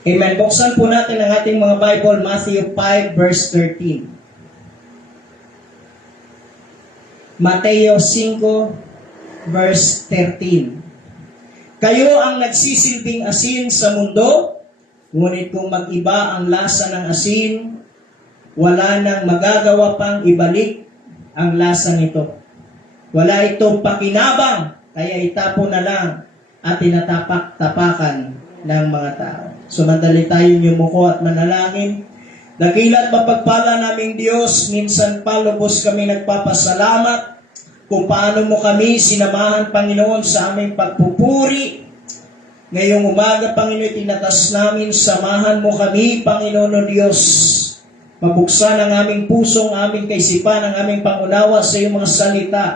Amen. Buksan po natin ang ating mga Bible, Matthew 5 verse 13. Mateo 5 verse 13. Kayo ang nagsisilbing asin sa mundo, ngunit kung mag-iba ang lasa ng asin, wala nang magagawa pang ibalik ang lasa nito. Wala itong pakinabang, kaya itapon na lang at tinatapak-tapakan ng mga tao. So mandali tayong yumuko at manalangin. Dakilat mapagpala naming Diyos, minsan pa lubos kami nagpapasalamat kung paano mo kami sinamahan, Panginoon, sa aming pagpupuri. Ngayong umaga, Panginoon, tinatas namin, samahan mo kami, Panginoon o Diyos. Mabuksan ang aming puso, ang aming kaisipan, ang aming pangunawa sa iyong mga salita.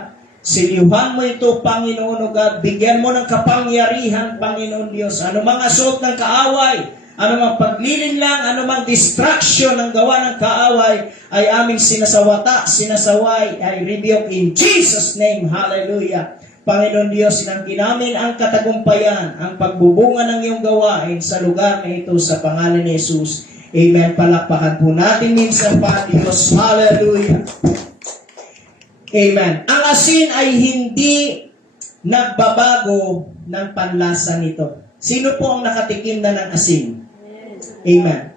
Silihan mo ito, Panginoon o God. Bigyan mo ng kapangyarihan, Panginoon Diyos. Ano mang assault ng kaaway, ano mang paglilinlang, ano mang distraction ng gawa ng kaaway, ay aming sinasaway, ay rebuke in Jesus' name. Hallelujah. Panginoon Diyos, sinangkin namin ang katagumpayan, ang pagbubunga ng iyong gawain sa lugar na ito sa pangalan ni Jesus. Amen. Palakpakan po natin minsan pa, Diyos. Hallelujah. Amen. Ang asin ay hindi nagbabago ng panlasa nito. Sino po ang nakatikim na ng asin? Amen.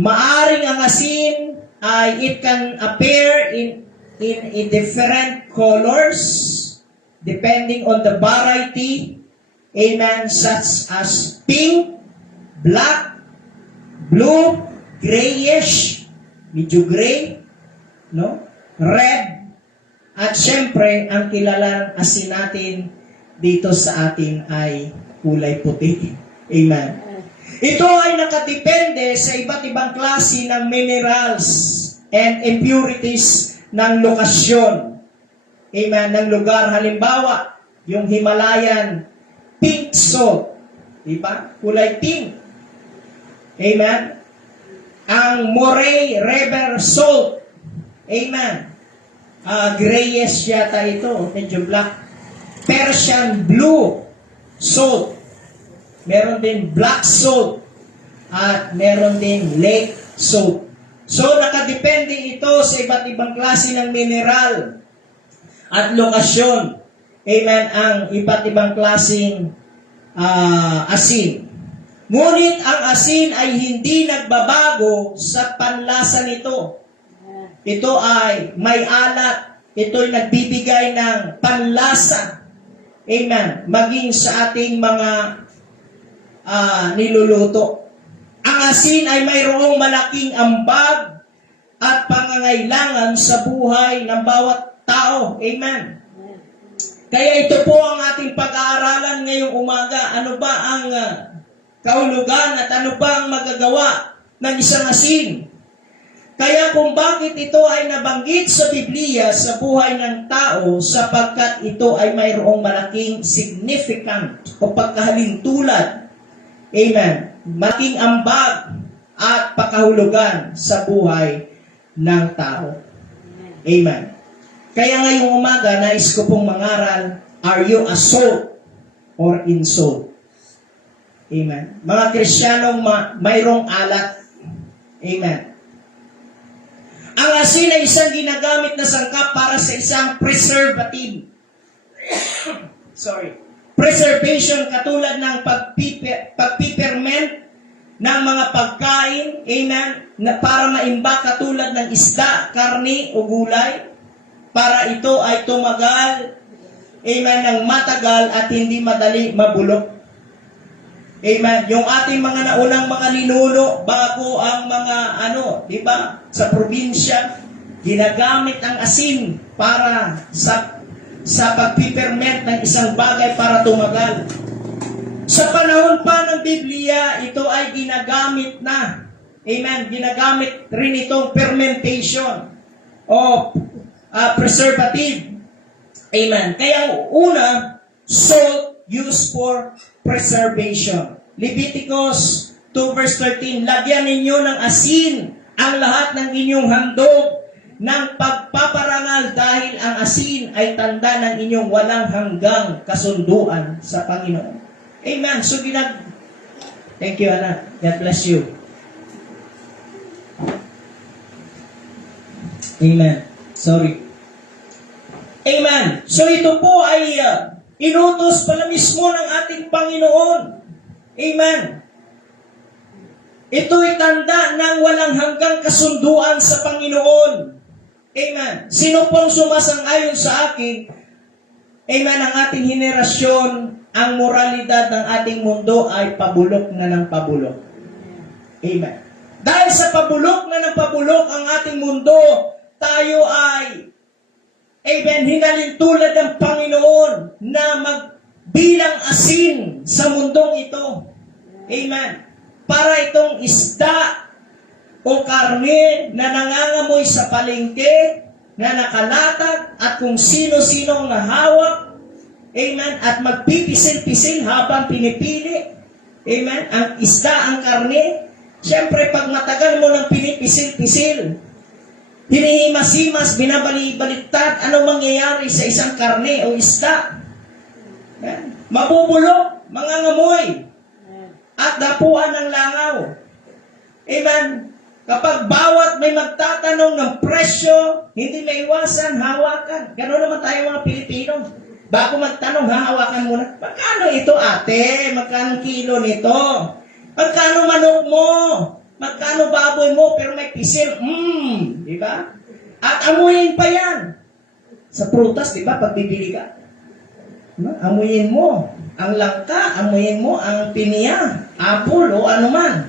Maaring ang asin ay it can appear in different colors depending on the variety. Amen. Such as pink, black, blue, grayish, medyo gray, no? Red, at syempre, ang kilalang asin natin dito sa atin ay kulay puti. Amen. Ito ay nakadepende sa iba't ibang klase ng minerals and impurities ng lokasyon. Amen. Ng lugar. Halimbawa, yung Himalayan pink salt. Diba? Kulay pink. Amen. Ang Moray River salt. Amen. Grayish yata ito. Medyo black. Persian blue salt. Meron din black salt. At meron din lake salt. So, nakadepende ito sa iba't ibang klase ng mineral at lokasyon. Amen. Ang iba't ibang klaseng asin. Ngunit ang asin ay hindi nagbabago sa panlasa nito. Ito ay may alat. Ito ay nagbibigay ng panlasa. Amen. Maging sa ating mga niluluto. Ang asin ay mayroong malaking ambag at pangangailangan sa buhay ng bawat tao. Amen. Kaya ito po ang ating pag-aaralan ngayong umaga. Ano ba ang kahulugan at ano ba ang magagawa ng isang asin? Kaya kung bakit ito ay nabanggit sa Biblia sa buhay ng tao, sapagkat ito ay mayroong malaking significant o pagkahalintulad. Amen. Malaking ambag at pakahulugan sa buhay ng tao. Amen. Kaya ngayong umaga, nais ko pong mangaral, are you a salt or in salt? Amen. Mga Kristiyanong mayroong alat. Amen. Ang asin ay isang ginagamit na sangkap para sa isang preservative. Preservation katulad ng pagpiperment ng mga pagkain, amen, na para maimba katulad ng isda, karni o gulay, para ito ay tumagal, amen, ng matagal at hindi madali mabulok. Amen. Yung ating mga naunang mga ninuno bago ang mga di ba, sa probinsya, ginagamit ang asin para sa pagpiperment ng isang bagay para tumagal. Sa panahon pa ng Biblia, ito ay ginagamit na. Amen. Ginagamit rin itong fermentation o preservative. Amen. Kaya una, salt used for preservation. Leviticus 2 verse 13, lagyan ninyo ng asin ang lahat ng inyong handog ng pagpaparangal dahil ang asin ay tanda ng inyong walang hanggang kasunduan sa Panginoon. Amen. So Thank you, anak. God bless you. Amen. Sorry. Amen. So ito po ay inutos pala mismo ng ating Panginoon. Amen. Ito'y tanda ng walang hanggang kasunduan sa Panginoon. Amen. Sino pong sumasang-ayon sa akin? Amen. Ang ating henerasyon, ang moralidad ng ating mundo ay pabulok na ng pabulok. Amen. Dahil sa pabulok na ng pabulok ang ating mundo, tayo ay, amen, hinalintulad ng Panginoon na magbilang asin sa mundong ito. Amen. Para itong isda o karne na nangangamoy sa palengke, na nakalatag at kung sino-sino ang nahawak, amen, at magpipisil-pisil habang pinipili, amen, ang isda, ang karne. Siyempre, pag matagal mo ng pinipisil-pisil, hinihimas-himas, binabali-baliktad, anong mangyayari sa isang karne o isda? Amen. Mabubulok, mangangamoy, at dapuan ng langaw. Amen. Kapag bawat may magtatanong ng presyo, hindi maiwasan, hawakan. Gano'n naman tayo mga Pilipino. Bago magtanong, hahawakan muna. Magkano ito, ate? Magkano kilo nito? Magkano manok mo? Magkano baboy mo? Pero may pisil. Di ba? At amuyin pa yan. Sa prutas, di ba? Pag bibili ka. Amuyin mo ang langka, amuyin mo ang pinya, apple o anuman.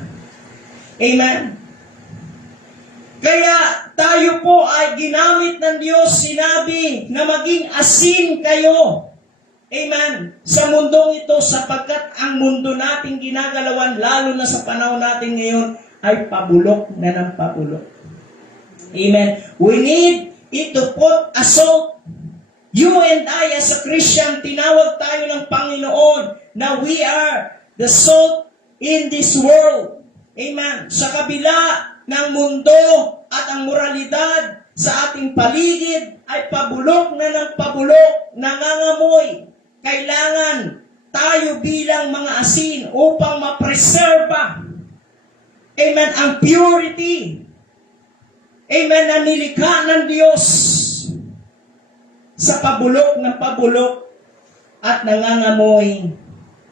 Amen. Kaya tayo po ay ginamit ng Diyos, sinabi na maging asin kayo. Amen. Sa mundong ito, sapagkat ang mundo nating ginagalawan, lalo na sa panahon natin ngayon, ay pabulok na ng pabulok. Amen. We need it to put a salt. You and I, as a Christian, tinawag tayo ng Panginoon na we are the salt in this world. Amen. Sa kabila ng mundo at ang moralidad sa ating paligid ay pabulok na ng pabulok, nangangamoy. Kailangan tayo bilang mga asin upang mapreserba, amen, ang purity, amen, na nilikha ng Diyos sa pabulok ng pabulok at nangangamoy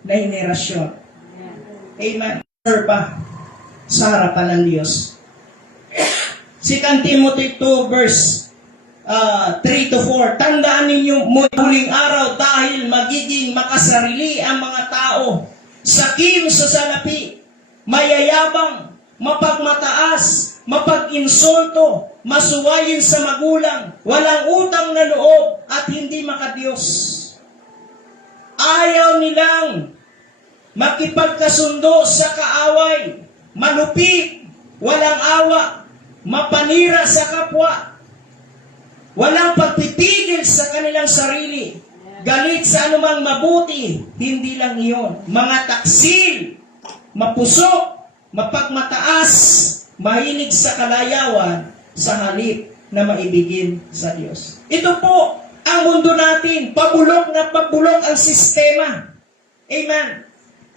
na henerasyon. Amen. Preserba sa harapan ng Diyos. 2 Timothy 2 verse 3 to 4. Tandaan ninyo muling araw dahil magiging makasarili ang mga tao, sakim sa salapi, mayayabang, mapagmataas, mapag-insulto, masuwayin sa magulang, walang utang na loob at hindi makadiyos. Ayaw nilang makipagkasundo sa kaaway, malupit, walang awa, mapanira sa kapwa, walang pagpipigil sa kanilang sarili, galit sa anumang mabuti, hindi lang iyon, mga taksil, mapusok, mapagmataas, mahilig sa kalayawan, sa halip na maibigin sa Diyos. Ito po ang mundo natin, pabulok na pabulok ang sistema. Amen.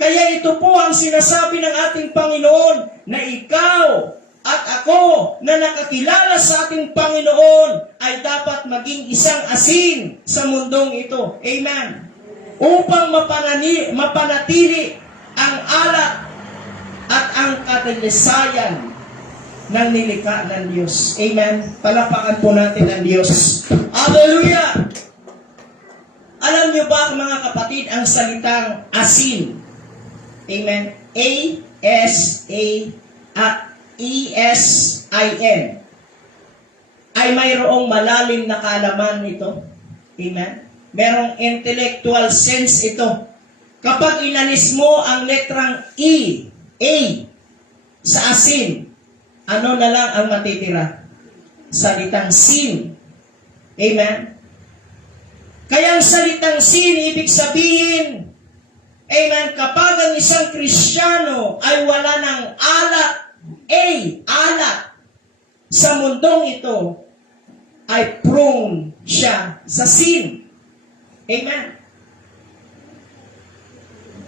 Kaya ito po ang sinasabi ng ating Panginoon na ikaw at ako na nakakilala sa ating Panginoon ay dapat maging isang asin sa mundong ito. Amen. Upang mapanatili ang alat at ang kadalisayan ng nilikha ng Diyos. Amen. Palapakan po natin ang Diyos. Hallelujah! Alam niyo ba, mga kapatid, ang salitang asin? Amen. E-S-I-N ay mayroong malalim na kaalaman ito. Amen. Merong intellectual sense ito. Kapag inalis mo ang letrang E, A, sa asin, ano na lang ang matitira? Salitang sin. Amen. Kaya ang salitang sin, ibig sabihin, amen, kapag ang isang Kristiyano ay wala ng alat, alat, sa mundong ito, ay prone siya sa sin. Amen.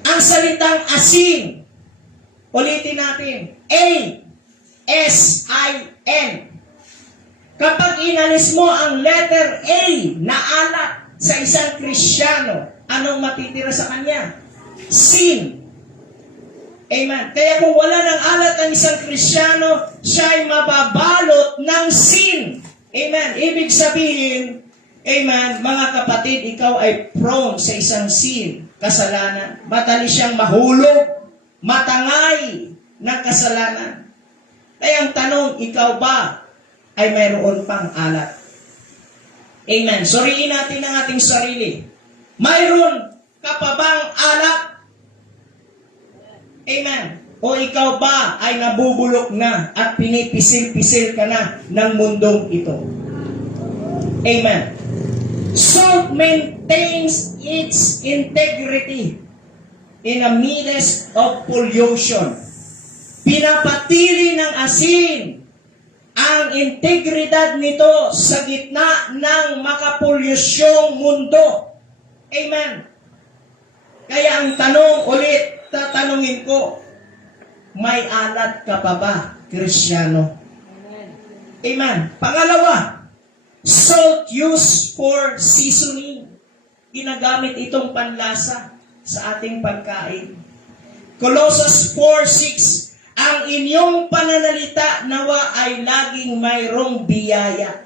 Ang salitang asin, Ulitin natin. A. S-I-N. Kapag inalis mo ang letter A na alat sa isang Kristiyano, anong matitira sa kanya? Sin. Amen. Kaya kung wala ng alat ang isang Kristiyano, siya ay mababalot ng sin. Amen. Ibig sabihin, amen, mga kapatid, ikaw ay prone sa isang sin, kasalanan. Madali siyang mahulog, matangay ng kasalanan. Kaya ang tanong, ikaw ba ay mayroon pang alat? Amen. Suriin natin ang ating sarili. Mayroon ka pa bang alat? Amen. O ikaw ba ay nabubulok na at pinipisil-pisil ka na ng mundong ito? Amen. Salt maintains its integrity in the midst of pollution. Pinapatili ng asin ang integridad nito sa gitna ng makapolyusyong mundo. Amen. Kaya ang tanong ulit, tatanungin ko, may alat ka pa ba, Kristiyano? Amen. Pangalawa, salt used for seasoning. Ginagamit itong panlasa sa ating pagkain. Colossus 4:6, ang inyong pananalita nawa ay laging mayroong biyaya,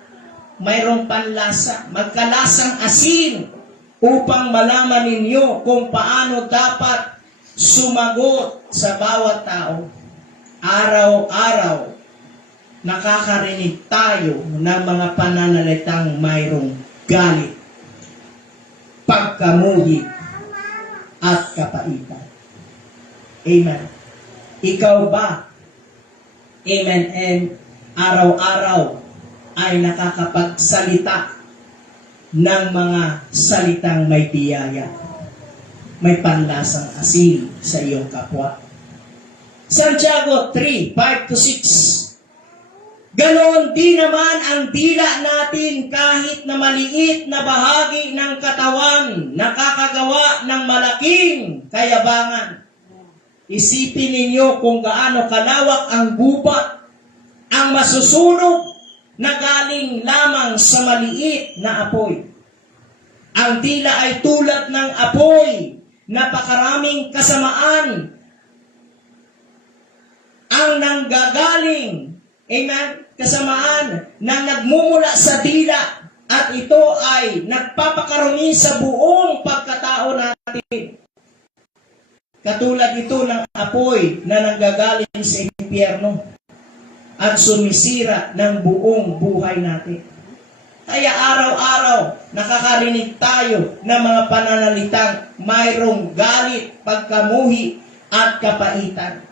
mayroong panlasa, magkalasang asin, upang malaman ninyo kung paano dapat sumagot sa bawat tao. Araw-araw, nakakarinig tayo ng mga pananalitang mayroong galit, pagkamuhig, at kapaitan. Amen. Ikaw ba, amen, and araw-araw ay nakakapagsalita ng mga salitang may biyaya, may panlasang asin sa iyong kapwa? Santiago 3:5-6. Ganoon din naman ang dila natin kahit na maliit na bahagi ng katawan nakakagawa ng malaking kayabangan. Isipin ninyo kung gaano kalawak ang gubat, ang masusunog na galing lamang sa maliit na apoy. Ang dila ay tulad ng apoy, napakaraming kasamaan ang nanggagaling, amen, kasamaan na nagmumula sa dila, at ito ay nagpapakarumi sa buong pagkatao natin. Katulad ito ng apoy na nanggagaling sa impyerno at sumisira ng buong buhay natin. Kaya araw-araw nakakarinig tayo ng mga pananalitang mayroong galit, pagkamuhi, at kapaitan.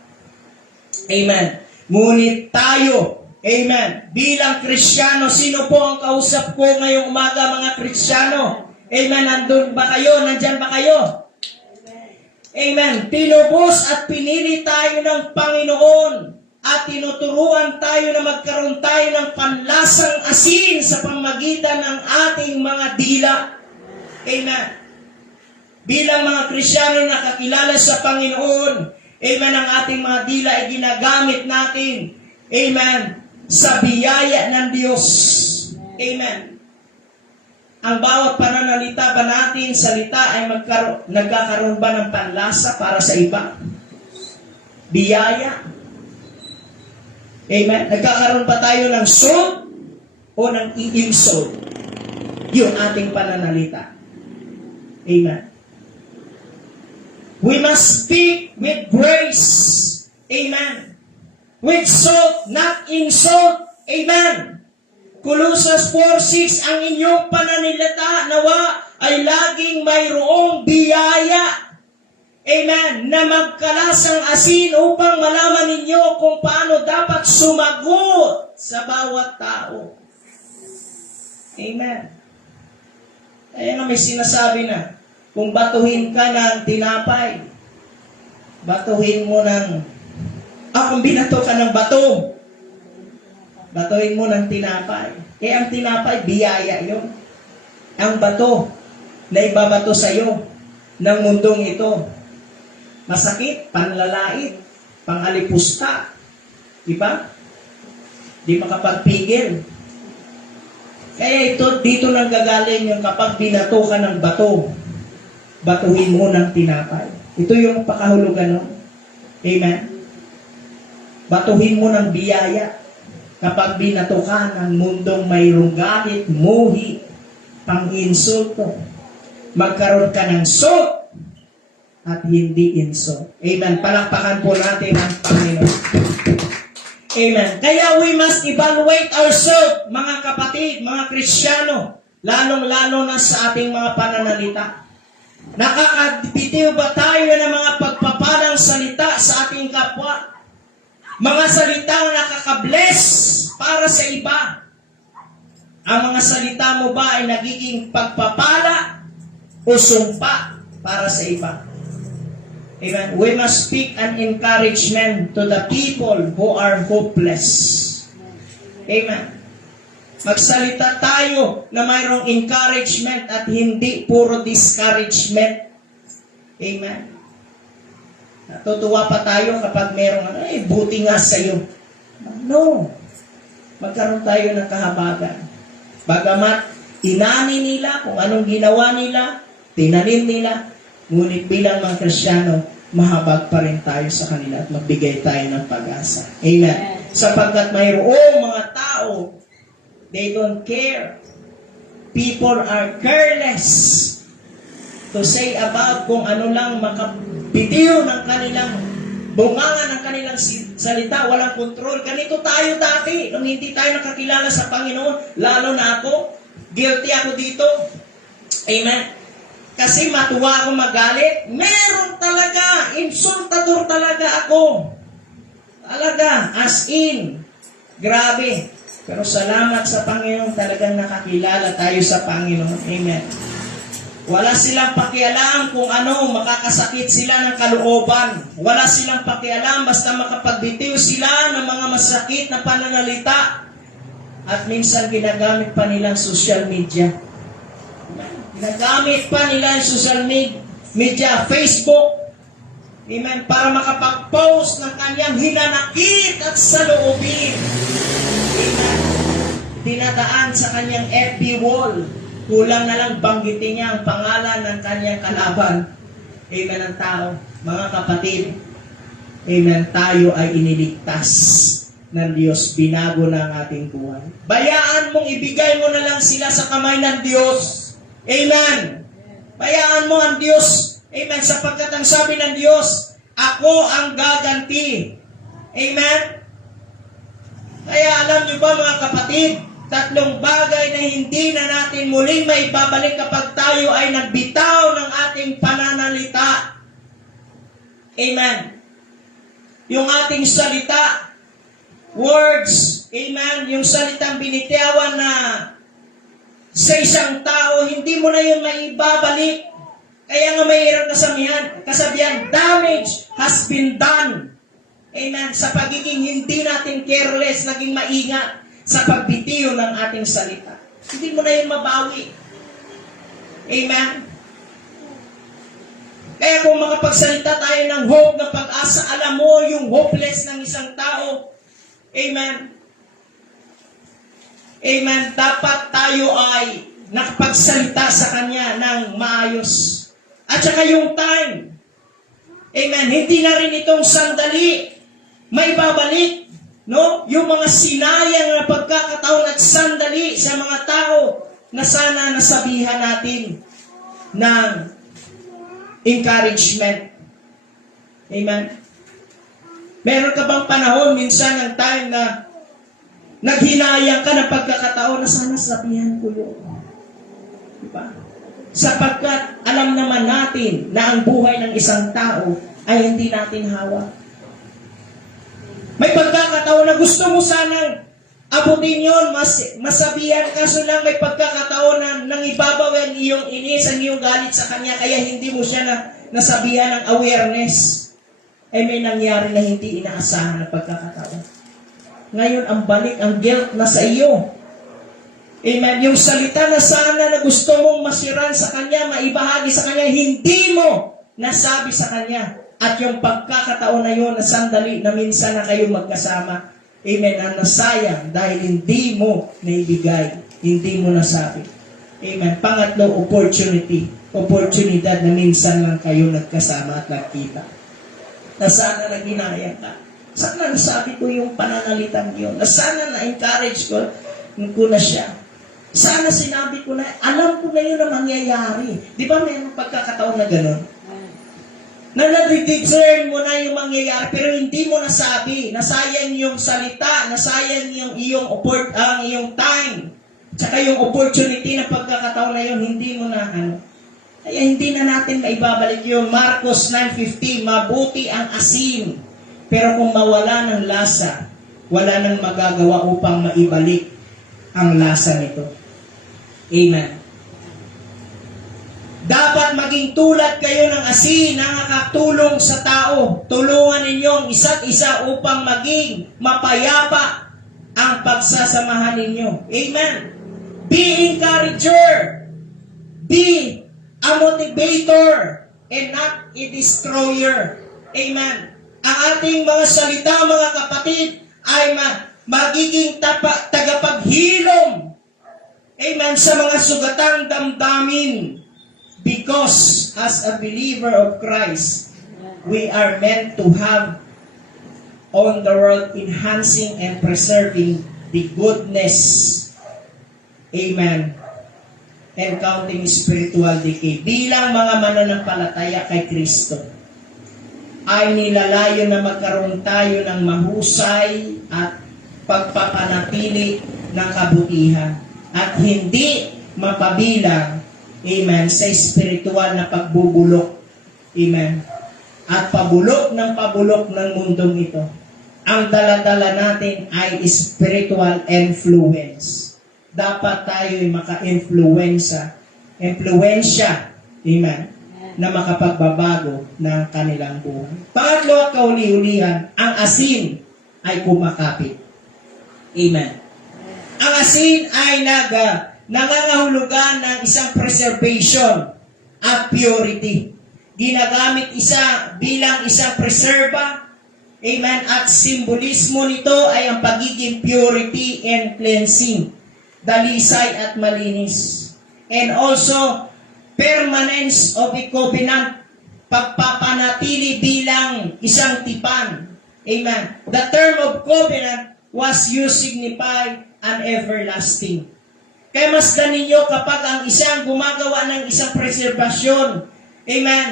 Amen. Ngunit tayo, amen, bilang Kristiyano, sino po ang kausap ko ngayong umaga, mga Kristiyano? Amen. Nandun ba kayo? Nandyan ba kayo? Amen. Tinubos at pinili tayo ng Panginoon at tinuturuan tayo na magkaroon tayo ng panlasang asin sa pamagitan ng ating mga dila. Amen. Bilang mga Kristiyano na kakilala sa Panginoon, amen, ang ating mga dila ay ginagamit natin, amen, sa biyaya ng Diyos. Amen. Ang bawat pananalita ba natin, salita, ay nagkakaroon ba ng panlasa para sa iba? Biyaya. Amen. Nagkakaroon ba tayo ng salt o ng iinsult? Yung ating pananalita. Amen. We must speak with grace. Amen. With salt, not insult. Amen. Colossus 4:6, ang inyong pananalita nawa ay laging mayroong biyaya. Amen. Na magkalasang asin upang malaman ninyo kung paano dapat sumagot sa bawat tao. Amen. Kaya nga may sinasabi na, kung batuhin ka ng tinapay, batuhin mo ng, kung binato ka ng bato, batuhin mo ng tinapay. Ang tinapay, biyaya yun. Ang bato na ibabato sa iyo ng mundong ito, masakit, panlalait, pangalipusta. Diba? Di makapagpigil. Kaya dito nang gagaling yung kapag binato ka ng bato, batuhin mo ng tinapay. Ito yung pakahulugan nun. Amen? Batuhin mo ng biyaya. Kapag binato ka ng mundong mayroong galit, muhi, pang-insulto, magkaroon ka ng salt at hindi insult. Amen. Palakpakan po natin ang Panginoon. Amen. Kaya we must evaluate ourselves, mga kapatid, mga Kristiyano, lalong-lalo na sa ating mga pananalita. Nakakabitiw ba tayo ng mga pagpapalang salita sa ating kapwa? Mga salitang nakaka-bless para sa iba. Ang mga salita mo ba ay nagiging pagpapala o sumpa para sa iba? Amen. We must speak an encouragement to the people who are hopeless. Amen. Magsalita tayo na mayroong encouragement at hindi puro discouragement. Amen. Natutuwa pa tayo kapag mayroong buti nga sa'yo. No. Magkaroon tayo ng kahabagan. Bagamat inani nila kung anong ginawa nila, tinanim nila, ngunit bilang mga Kristiyano, mahabag pa rin tayo sa kanila at magbigay tayo ng pag-asa. Amen. Sapagkat mayroong mga tao, they don't care. People are careless to say about kung ano lang makabitiw ng kanilang bunganga ng kanilang salita, walang kontrol. Ganito tayo dati, nung hindi tayo nakakilala sa Panginoon, lalo na ako, guilty ako dito. Amen. Kasi matuwa ako magalit, meron talaga, insultador talaga ako. Talaga, as in, grabe. Pero salamat sa Panginoon, talagang nakakilala tayo sa Panginoon. Amen. Wala silang pakialam kung ano, makakasakit sila ng kalooban. Wala silang pakialam, basta makapagbitiw sila ng mga masakit na pananalita. At minsan ginagamit pa nilang social media. Ginagamit pa nila yung social media, Facebook. Amen. Para makapag-post ng kanyang hinanakit at saloobin. Amen. Dinadaan sa kanyang FB wall. Kulang na lang banggitin niya ang pangalan ng kanyang kalaban. Amen ang tao. Mga kapatid, amen, tayo ay iniligtas ng Diyos. Binago na ang ating buhay. Bayaan mong ibigay mo na lang sila sa kamay ng Diyos. Amen. Bayaan mo ang Diyos. Amen. Sapagkat ang sabi ng Diyos, ako ang gaganti. Amen. Kaya alam niyo ba mga kapatid, tatlong bagay na hindi na natin muling maibabalik kapag tayo ay nagbitaw ng ating pananalita. Amen. Yung ating salita, words, amen, yung salitang binitawan na sa isang tao, hindi mo na yun maibabalik. Kaya nga mayroong kasabihan, damage has been done. Amen. Sa pagiging hindi natin careless, naging maingat sa pagbitiw ng ating salita. Hindi mo na yun mabawi. Amen. Kaya kung makapagsalita tayo ng hope, ng pag-asa, alam mo yung hopeless ng isang tao. Amen. Amen. Dapat tayo ay nakapagsalita sa Kanya ng maayos. At saka yung time. Amen. Hindi na rin itong sandali may babalik. No? Yung mga sinayang na pagkakataon at sandali sa mga tao na sana nasabihan natin ng encouragement. Amen. Meron ka bang panahon minsan ng time na naghinayang ka ng pagkakataon na sana sabihan ko yun? Diba? Sapagkat alam naman natin na ang buhay ng isang tao ay hindi natin hawak. May pagkakataon na gusto mo sanang abutin yun, masabihan, kaso lang may pagkakataon na nangibabaw ang iyong inis, ang iyong galit sa kanya, kaya hindi mo siya nasabihan ng awareness. Ay may nangyari na hindi inaasahan na pagkakataon. Ngayon, ang balik, ang guilt na sa iyo. Amen. Yung salita na sana na gusto mong masiran sa kanya, maibahagi sa kanya, hindi mo nasabi sa kanya. At yung pagkakataon na yun, na sandali na minsan na kayo magkasama, amen, na nasayang dahil hindi mo naibigay, hindi mo nasabi. Amen. Pangatlo, oportunidad na minsan lang kayo nagkasama at nagkita. Na sana naginayang ka. Sana nasabi ko yung pananalitan yun. Na sana na-encourage ko na siya. Sana sinabi ko na, alam ko na yun na mangyayari. Di ba may pagkakataon na gano'n? Na nadidiscern mo na yung mangyayari, pero hindi mo nasabi. Nasayang yung salita, nasayang yung iyong time. Tsaka yung opportunity na pagkakataon na yun, hindi mo na Kaya hindi na natin maibabalik yung Marcos 9:15, mabuti ang asin. Pero kung mawala ng lasa, wala nang magagawa upang maibalik ang lasa nito. Amen. Dapat maging tulad kayo ng asin na nakatulong sa tao. Tulungan ninyong isa't isa upang maging mapayapa ang pagsasamahan ninyo. Amen. Be encourager. Be a motivator and not a destroyer. Amen. Ang ating mga salita, mga kapatid, ay magiging tagapaghilom. Amen. Sa mga sugatang damdamin. Because as a believer of Christ, we are meant to have on the world enhancing and preserving the goodness. Amen. And counting spiritual decay. Bilang mga mananampalataya kay Kristo, ay nilalayo na magkaroon tayo ng mahusay at pagpapanatili ng kabutihan. At hindi mapabilang, amen, sa spiritual na pagbubulok. Amen. At pabulok ng mundong ito. Ang daladala natin ay spiritual influence. Dapat tayo ay maka-influensya, amen, na makapagbabago ng kanilang buhay. Pangatlo at kauli-ulihan, ang asin ay kumakapit. Amen. Ang asin ay nangangahulugan ng isang preservation at purity. Ginagamit bilang isang preserva, amen, at simbolismo nito ay ang pagiging purity and cleansing, dalisay at malinis. And also, permanence of a covenant, pagpapanatili bilang isang tipan. Amen. The term of covenant was used signify an everlasting. Kaya masdan ninyo kapag ang isang gumagawa ng isang preservasyon, amen,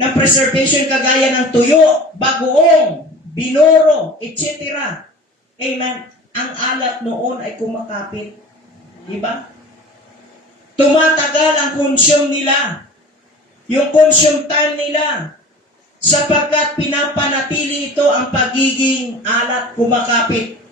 ng preservation kagaya ng tuyo, bagoong, binoro, etc. Amen. Ang alat noon ay kumakapit. Diba? Tumatagal ang consume nila. Yung consume time nila. Sapagkat pinapanatili ito ang pagiging alat, kumakapit.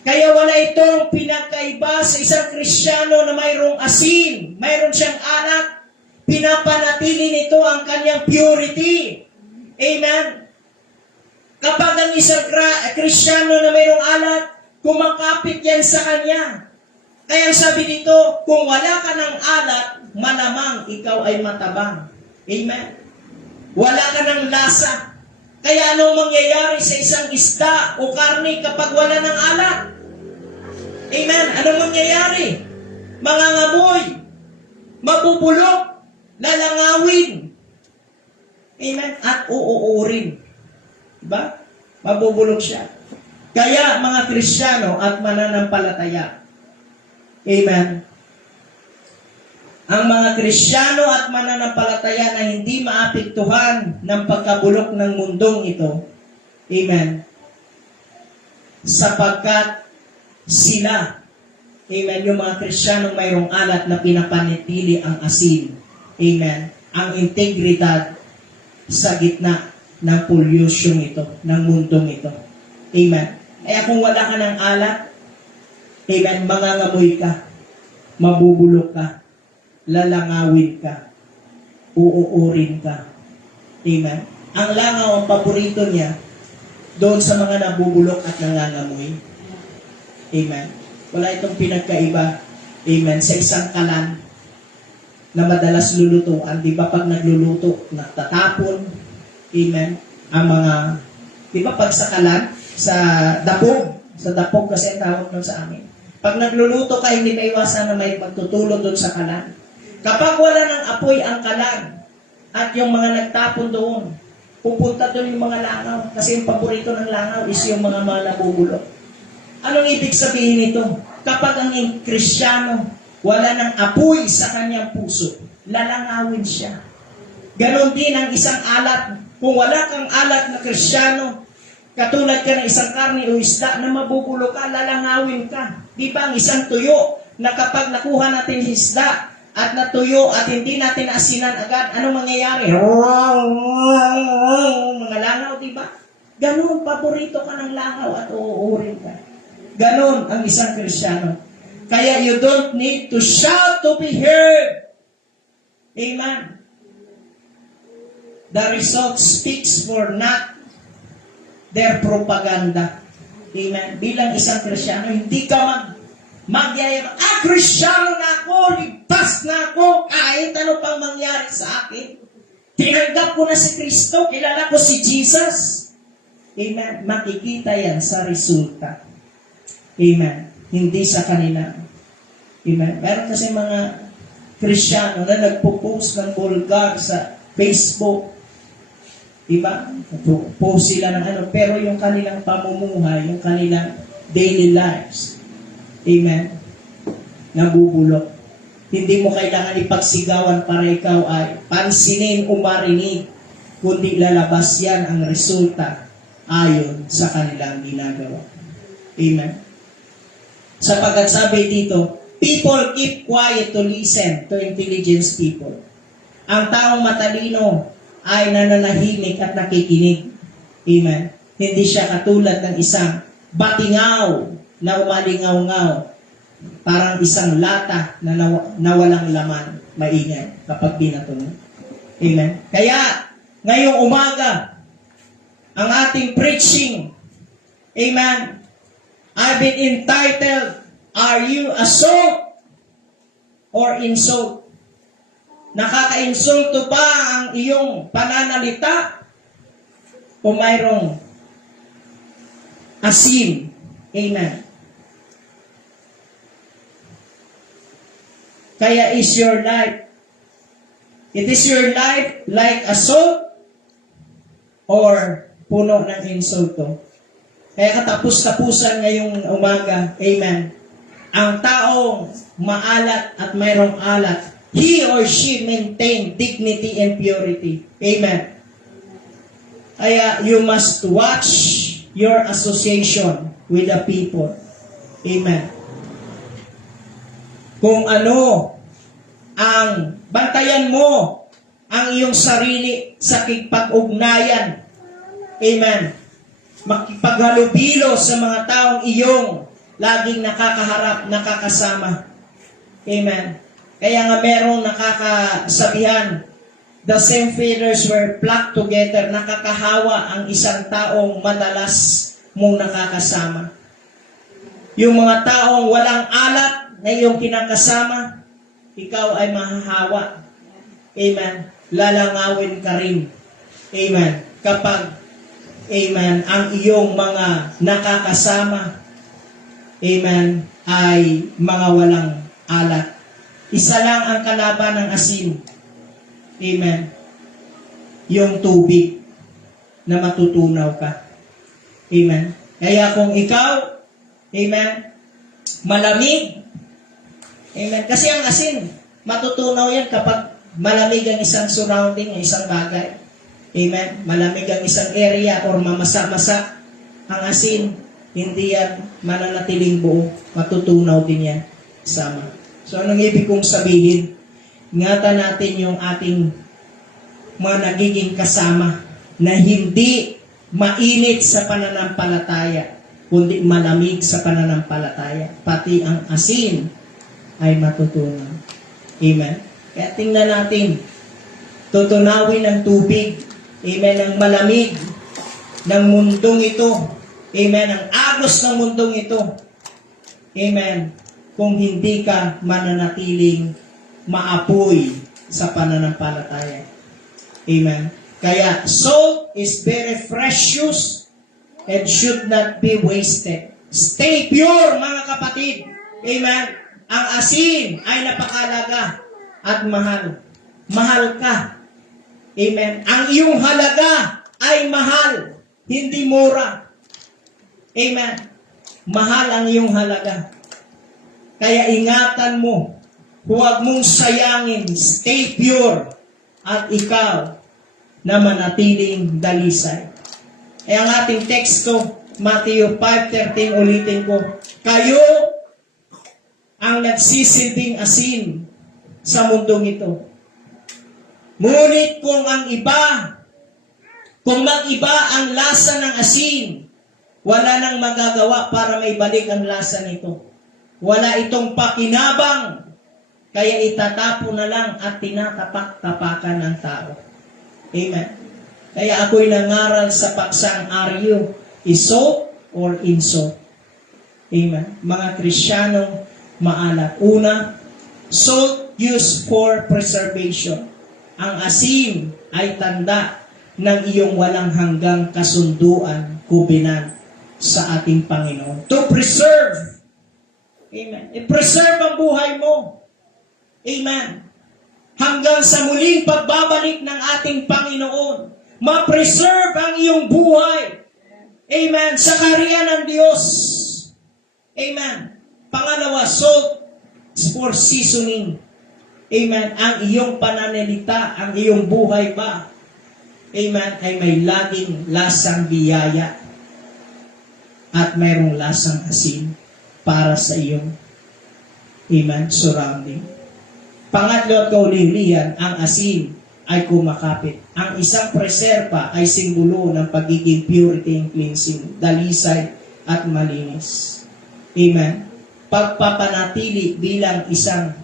Kaya wala itong pinagkaiba sa isang Kristiyano na mayroong asin, mayroon siyang alat, pinapanatili nito ang kanyang purity. Amen? Kapag ang isang Kristiyano na mayroong alat, kumakapit yan sa kanya. Kaya sabi dito, kung wala ka ng alat, malamang ikaw ay matabang. Amen? Wala ka ng lasa. Kaya anong mangyayari sa isang isda o karne kapag wala ng alat? Amen? Anong mangyayari? Mangangamoy, mabubulok, lalangawin. Amen? At uuurin. Diba? Mabubulok siya. Kaya mga Kristiyano at mananampalataya, amen, ang mga Kristiyano at mananampalataya na hindi maapektuhan ng pagkabulok ng mundong ito, amen, sapagkat sila, amen, yung mga Kristiyanong mayroong alat na pinapanatili ang asin, amen, ang integridad sa gitna ng pollution ito, ng mundong ito, amen. Kaya kung wala ka ng alat, amen, mangangamoy ka, mabubulok ka, lalangawin ka, uuurin ka. Amen. Ang langaw, ang paborito niya, doon sa mga nabubulok at nangangamoy. Amen. Wala itong pinagkaiba. Amen. Sa isang kalan na madalas lulutuan, di ba pag nagluluto, natatapon, Amen. Ang mga, di ba pag sa kalan, sa dapog kasi ang tawag nun sa amin. Pag nagluluto ka, hindi maiwasan na may magtutulo doon sa kalan. Kapag wala ng apoy ang kalan, at yung mga nagtapon doon, pupunta doon yung mga langaw. Kasi yung paborito ng langaw is yung mga nabubulok. Anong ibig sabihin nito? Kapag ang Kristiyano, wala ng apoy sa kanyang puso, lalangawin siya. Ganon din ang isang alat. Kung wala kang alat na Kristiyano, katulad ka ng isang karne o isda na mabubulok ka, lalangawin ka. Di ba ang isang tuyo na kapag nakuha natin isda at natuyo at hindi natin asinan agad, anong mangyayari? Mga langaw, di ba? Ganon, paborito ka ng langaw at uuurin ka. Ganon ang isang Kristiyano. Kaya you don't need to shout to be heard. Amen. The result speaks for not their propaganda. Amen. Bilang isang Kristiyano, hindi ka magyayabang, Kristiyano na ako, ligtas na ako, kahit ano pang mangyari sa akin. Tinanggap ko na si Kristo, kilala ko si Jesus. Amen. Makikita yan sa resulta. Amen. Hindi sa kanila. Amen. Meron kasi mga Kristiyano na nagpo-post ng vulgar sa Facebook. Diba? Post sila ng ano, pero yung kanilang pamumuhay, yung kanilang daily lives, amen, nabubulok. Hindi mo kailangan ipagsigawan para ikaw ay pansinin o marinig, kundi lalabas yan ang resulta ayon sa kanilang ginagawa. Amen. Sapagkat sabi dito, people keep quiet to listen to intelligence people. Ang taong matalino ay nananahimik at nakikinig. Amen. Hindi siya katulad ng isang batingaw na umalingaw-ngaw. Parang isang lata na walang laman. Maingay kapag binato mo. Amen. Kaya, ngayong umaga, ang ating preaching, amen, I've been entitled, Are You a Salt or Insult? Nakaka-insulto ba ang iyong pananalita o mayroong asin? Amen. Kaya is your life, it is your life like a salt or puno ng insulto? Kaya katapos-tapusan ngayong umaga, amen, ang taong maalat at mayroong alat, he or she maintain dignity and purity. Amen. Kaya you must watch your association with the people. Amen. Kung ano ang bantayan mo ang iyong sarili sa kipag-ugnayan. Amen. Makipaghalubilo sa mga taong iyong laging nakakaharap, nakakasama. Amen. Kaya nga merong nakakasabihan, the same feathers were flocked together, nakakahawa ang isang taong madalas mong nakakasama. Yung mga taong walang alat na iyong kinakasama, ikaw ay mahahawa. Amen. Lalangawin ka rin. Amen. Kapag amen, ang iyong mga nakakasama, amen, ay mga walang alat. Isa lang ang kalaban ng asin. Amen. Yung tubig na matutunaw ka. Amen. Kaya kung ikaw, amen, malamig, amen, kasi ang asin, matutunaw yan kapag malamig ang isang surrounding, isang bagay. Amen. Malamig ang isang area or mamasa-masa ang asin, hindi yan mananatiling buo. Matutunaw din yan. Sama. So, anong ibig kong sabihin? Ingatan natin yung ating mga nagiging kasama na hindi mainit sa pananampalataya, kundi malamig sa pananampalataya. Pati ang asin ay matutunaw. Amen. Kaya tingnan natin, tutunawin ang tubig, amen, ang malamig ng mundong ito, amen, ang agos ng mundong ito, amen, kung hindi ka mananatiling maapoy sa pananampalataya. Amen. Kaya, salt is very precious and should not be wasted. Stay pure, mga kapatid. Amen. Ang asin ay napakalaga at mahal. Mahal ka. Amen. Ang iyong halaga ay mahal, hindi mura. Amen. Mahal ang iyong halaga. Kaya ingatan mo. Huwag mong sayangin. Stay pure. At ikaw na manatiling dalisay. Ay ang ating teksto, Matthew 5:13, ulitin ko. Kayo ang nagsisilbing asin sa mundong ito. Ngunit kung mag-iba ang lasa ng asin, wala nang magagawa para maibalik ang lasa nito. Wala itong pakinabang, kaya itatapo na lang at tinatapak-tapakan ng tao. Amen. Kaya ako'y nangaral sa paksang Aryo, isalt or insult. Amen. Mga Kristiyanong maalat. Una, salt used for preservation. Ang asin ay tanda ng iyong walang hanggang kasunduan, kubinan sa ating Panginoon. To preserve. Amen. I-preserve ang buhay mo. Amen. Hanggang sa muling pagbabalik ng ating Panginoon. Ma-preserve ang iyong buhay. Amen. Sa kaharian ng Diyos. Amen. Pangalawa, salt for seasoning. Amen. Ang iyong pananalita, ang iyong buhay ba, amen, ay may laging lasang biyaya at mayroong lasang asin para sa iyong, amen, surrounding. Pangatlo at kaulihan, ang asin ay kumakapit. Ang isang preserva ay simbolo ng pagiging purity and cleansing, dalisay at malinis. Amen. Pagpapanatili bilang isang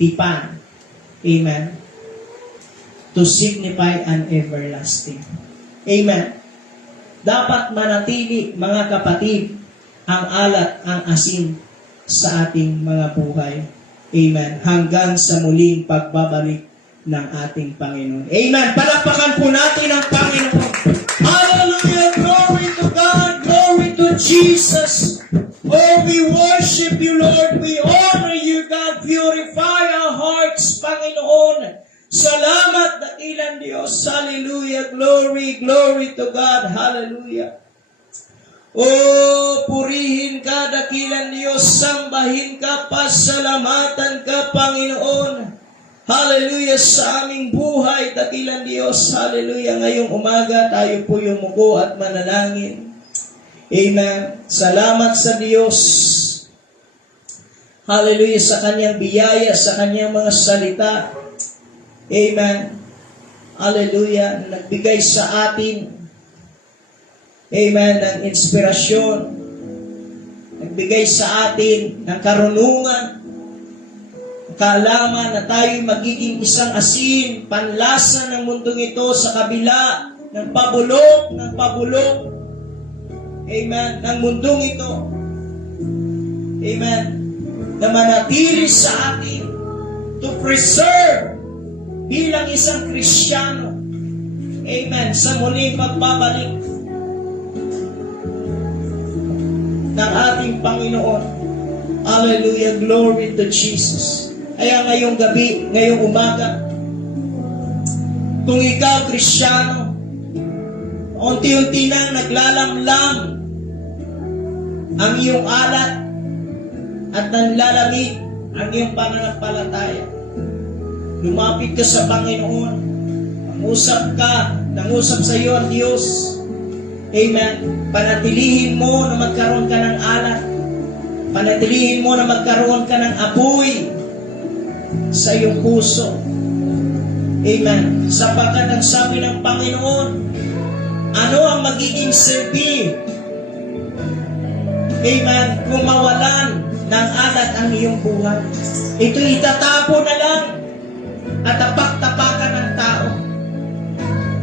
tipan. Amen. To signify an everlasting. Amen. Dapat manatili, mga kapatid, ang alat, ang asin sa ating mga buhay. Amen. Hanggang sa muling pagbabalik ng ating Panginoon. Amen. Palakpakan po natin ang Panginoon. Hallelujah. Glory to God. Glory to Jesus. Oh, we worship you, Lord. We honor you, God. Purify our hearts, Panginoon. Salamat, dakilang Diyos. Hallelujah. Glory, glory to God. Hallelujah. Oh, purihin ka, dakilang Diyos. Sambahin ka, pasalamatan ka, Panginoon. Hallelujah sa aming buhay, dakilang Diyos. Hallelujah. Ngayong umaga, tayo po yumuko at manalangin. Amen. Salamat sa Diyos. Hallelujah sa kanyang biyaya, sa kanyang mga salita. Amen. Hallelujah. Nagbigay sa atin, amen, ng inspirasyon. Nagbigay sa atin ng karunungan, kaalaman na tayo magiging isang asin, panlasa ng mundong ito sa kabila ng pabulok, amen, ng mundong ito. Amen. Na manatili sa atin to preserve bilang isang Kristiyano. Amen. Sa muling pagbabalik ng ating Panginoon. Hallelujah. Glory to Jesus. Kaya ngayong gabi, ngayong umaga, kung ikaw Kristiyano, unti-unti nang naglalamlam ang iyong alat at nanlalamig ang iyong pananampalataya. Lumapit ka sa Panginoon. Nangusap sa iyo ang Diyos. Amen. Panatilihin mo na magkaroon ka ng alat. Panatilihin mo na magkaroon ka ng apoy sa iyong puso. Amen. Sapagkat ang sabi ng Panginoon, ano ang magiging silbi? Amen. Kung mawalan ng alat ang iyong buhay. Ito itatapo na lang at tapak-tapakan ng tao.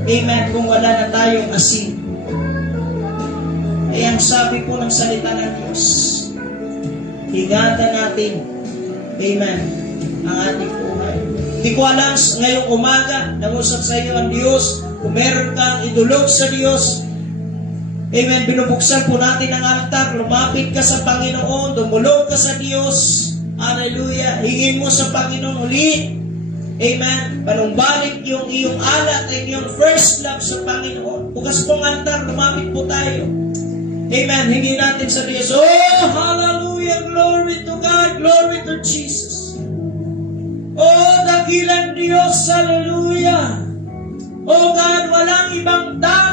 Amen. Kung wala na tayong asin. Ay ang sabi po ng salita ng Diyos, ingatan natin, amen, ang ating buhay. Hindi ko alam ngayong umaga, nangusap sa iyo ang Diyos, kung meron kang idulog sa Diyos, amen, binubuksan po natin ang altar, lumapit ka sa Panginoon, dumulog ka sa Diyos, hallelujah, hingin mo sa Panginoon ulit, amen, panumbalik yung iyong alat at yung first love sa Panginoon. Bukas pong altar, lumapit po tayo, amen, hingin natin sa Diyos, oh, hallelujah, glory to God, glory to Jesus. Oh, dakilang Diyos, hallelujah. Oh God, walang ibang tao